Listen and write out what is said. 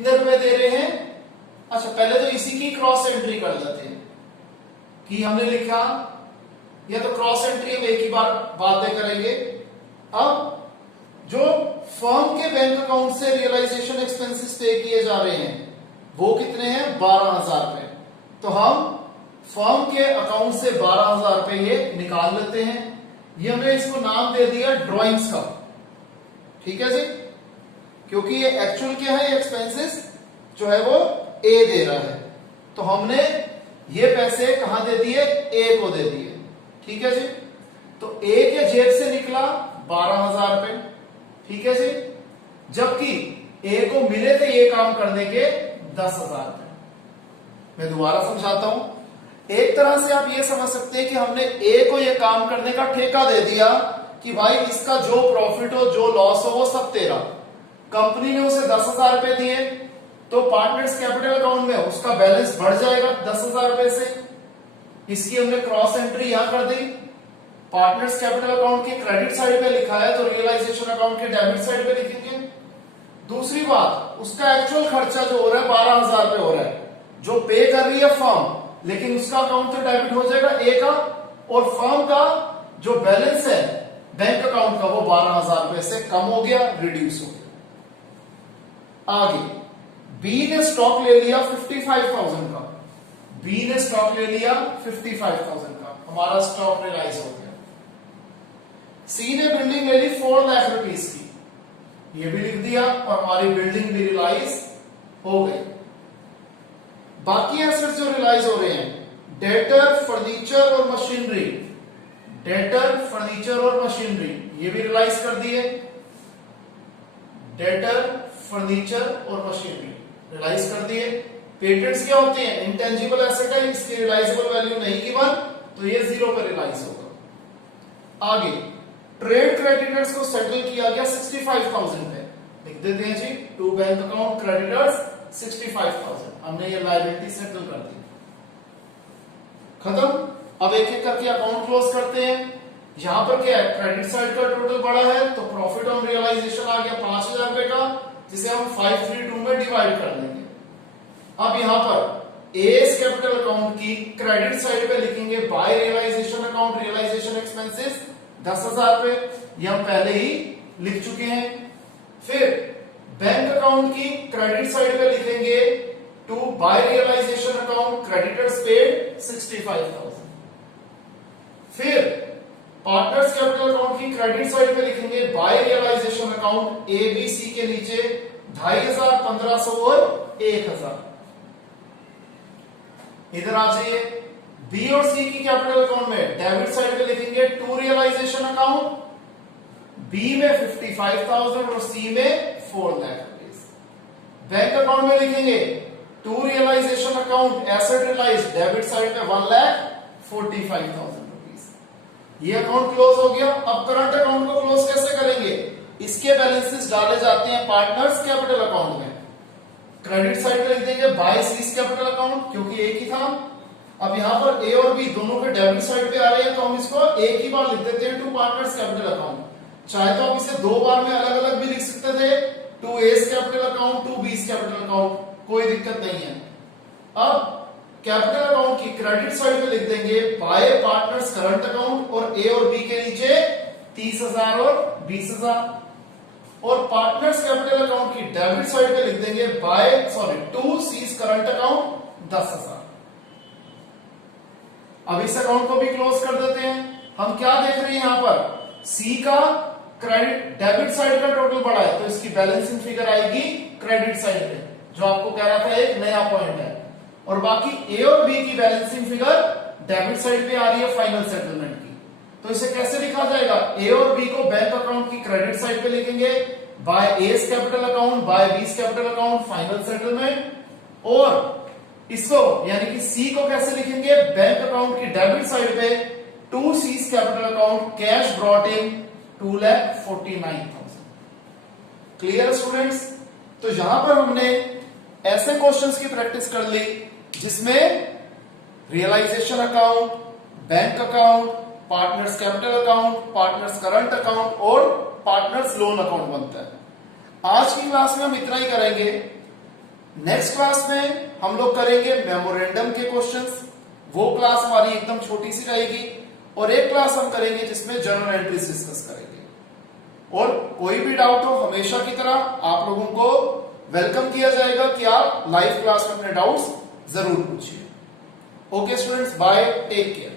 कितने रुपए दे रहे हैं। अच्छा पहले तो इसी की क्रॉस एंट्री कर लेते हैं कि हमने लिखा, या तो क्रॉस एंट्री हम एक ही बार बातें करेंगे। अब जो फर्म के बैंक अकाउंट से रियलाइजेशन एक्सपेंसेस पे किए जा रहे हैं वो कितने हैं, 12,000 रुपए। तो हम फर्म के अकाउंट से 12,000 रुपए ये निकाल लेते हैं। ये हमने इसको नाम दे दिया ड्रॉइंग्स का, ठीक है जी, क्योंकि ये एक्चुअल क्या है, एक्सपेंसेस जो है वो ए दे रहा है, तो हमने ये पैसे कहां दे दिए, ए को दे दिए, ठीक है जी। तो ए के जेब से निकला 12,000 रुपए, ठीक है जी, जबकि ए को मिले थे ये काम करने के 10,000 रुपए। मैं दोबारा समझाता हूं। एक तरह से आप ये समझ सकते हैं कि हमने ए को ये काम करने का ठेका दे दिया कि भाई इसका जो प्रॉफिट हो जो लॉस हो वो सब तेरा। कंपनी ने उसे 10,000 रुपए दिए तो पार्टनर्स कैपिटल अकाउंट में उसका बैलेंस बढ़ जाएगा 10,000 रुपए से। इसकी हमने क्रॉस एंट्री यहां कर दी। पार्टनर्स कैपिटल अकाउंट के क्रेडिट साइड पे लिखा है तो रियलाइजेशन अकाउंट के डेबिट साइड पे लिखेंगे। दूसरी बात, उसका एक्चुअल खर्चा जो हो रहा है 12,000 रुपए हो रहा है, जो पे कर रही है फर्म, लेकिन उसका अकाउंट तो डेबिट हो जाएगा ए का, और फर्म का जो बैलेंस है बैंक अकाउंट का वो 12,000 रुपए से कम हो गया, रिड्यूस हो गया। आगे बी ने स्टॉक ले लिया 55,000 का, बी ने स्टॉक ले लिया 55,000 का, हमारा स्टॉक रियलाइज हो गया। सी ने बिल्डिंग ले ली 4 लाख रुपीस की, ये भी लिख दिया और हमारी बिल्डिंग भी रियलाइज हो गई। बाकी एसेट्स जो रियलाइज हो रहे हैं, डेटर, फर्नीचर और मशीनरी, डेटर, फर्नीचर और मशीनरी, ये भी रियलाइज कर दिए। डेटर, फर्नीचर और मशीनरी रियलाइज कर दिए। पेटेंट्स क्या होते हैं, इंटेंजिबल एसेट है, इसकी रियलाइजेबल वैल्यू नहीं गिवन, तो ये 0 पर रियलाइज होगा। आगे ट्रेड क्रेडिटर्स को सेटल किया गया 65,000 पे, लिख देते हैं जी, टू बैंक अकाउंट क्रेडिटर्स 65,000, हमने ये लायबिलिटी सेटल कर दी, खत्म। अब एक एक करके अकाउंट क्लोज करते हैं। यहां पर क्या है, क्रेडिट साइड का टोटल बड़ा है तो प्रॉफिट ऑन रियलाइजेशन आ गया 5,000 रुपए का, जिसे हम 532 में डिवाइड कर लेंगे। अब यहां पर एस कैपिटल अकाउंट की क्रेडिट साइड पे लिखेंगे by realisation account realisation expenses 10,000 रुपए, ये हम पहले ही लिख चुके हैं। फिर बैंक अकाउंट की क्रेडिट साइड पे लिखेंगे to by realisation account creditors paid 65,000। फिर पार्टनर्स कैपिटल अकाउंट की क्रेडिट साइड पे लिखेंगे by realisation account A B C के नीचे 2,500, 1,500 और 1,000। इधर आ जाइए, बी और सी की कैपिटल अकाउंट में डेबिट साइड पे लिखेंगे टू रियलाइजेशन अकाउंट, बी में 55,000 और सी में 4 लाख रुपीस। बैंक अकाउंट में लिखेंगे to realisation account asset realise, debit side पे 1,45,000 रुपीस। ये अकाउंट क्लोज हो गया। अब करंट अकाउंट को क्लोज कैसे करेंगे, इसके बैलेंसेस डाले जाते हैं पार्टनर्स कैपिटल अकाउंट में। क्रेडिट साइड पे लिख देंगे बाय सीज कैपिटल अकाउंट, क्योंकि एक ही था। अब यहां पर ए और बी दोनों के डेबिट साइड पे आ रहे हैं तो हम इसको एक ही बार लिख देते हैं टू पार्टनर्स कैपिटल अकाउंट। चाहे तो आप इसे 2 बार में अलग अलग भी लिख सकते थे, to A's capital account, to B's capital account, कोई दिक्कत नहीं है। अब कैपिटल अकाउंट की क्रेडिट साइड पे लिख देंगे बाय पार्टनर्स करंट अकाउंट, और ए और बी के नीचे 30,000 और 20,000। और पार्टनर्स कैपिटल अकाउंट की डेबिट साइड पे लिख देंगे टू सीज करंट अकाउंट 10,000। अब इस अकाउंट को भी क्लोज कर देते हैं। हम क्या देख रहे हैं यहां पर, सी का क्रेडिट डेबिट साइड का टोटल बड़ा है तो इसकी बैलेंसिंग फिगर आएगी क्रेडिट साइड पे, जो आपको कह रहा था एक नया पॉइंट है। और बाकी ए और बी की बैलेंसिंग फिगर डेबिट साइड पे आ रही है फाइनल सेटलमेंट की। तो इसे कैसे लिखा जाएगा, ए और बी को बैंक अकाउंट की क्रेडिट साइड पे लिखेंगे by A's capital account, by B's capital account, final settlement. और इसको यानी कि सी को कैसे लिखेंगे, बैंक अकाउंट की डेबिट साइड पे to C's capital account cash brought in 2,49,000। Clear students. तो यहां पर हमने ऐसे क्वेश्चंस की प्रैक्टिस कर ली जिसमें realisation account, bank account, partners capital account, partners current account और पार्टनर्स लोन अकाउंट बनता है। आज की क्लास में हम इतना ही करेंगे। नेक्स्ट क्लास में हम लोग करेंगे मेमोरेंडम के क्वेश्चंस। वो क्लास हमारी एकदम छोटी सी रहेगी और एक क्लास हम करेंगे जिसमें जर्नल एंट्रीज डिस्कस करेंगे। और कोई भी डाउट हो हमेशा की तरह आप लोगों को वेलकम किया जाएगा कि आप लाइव क्लास में अपने डाउट्स जरूर पूछिए। Okay students, bye, take care.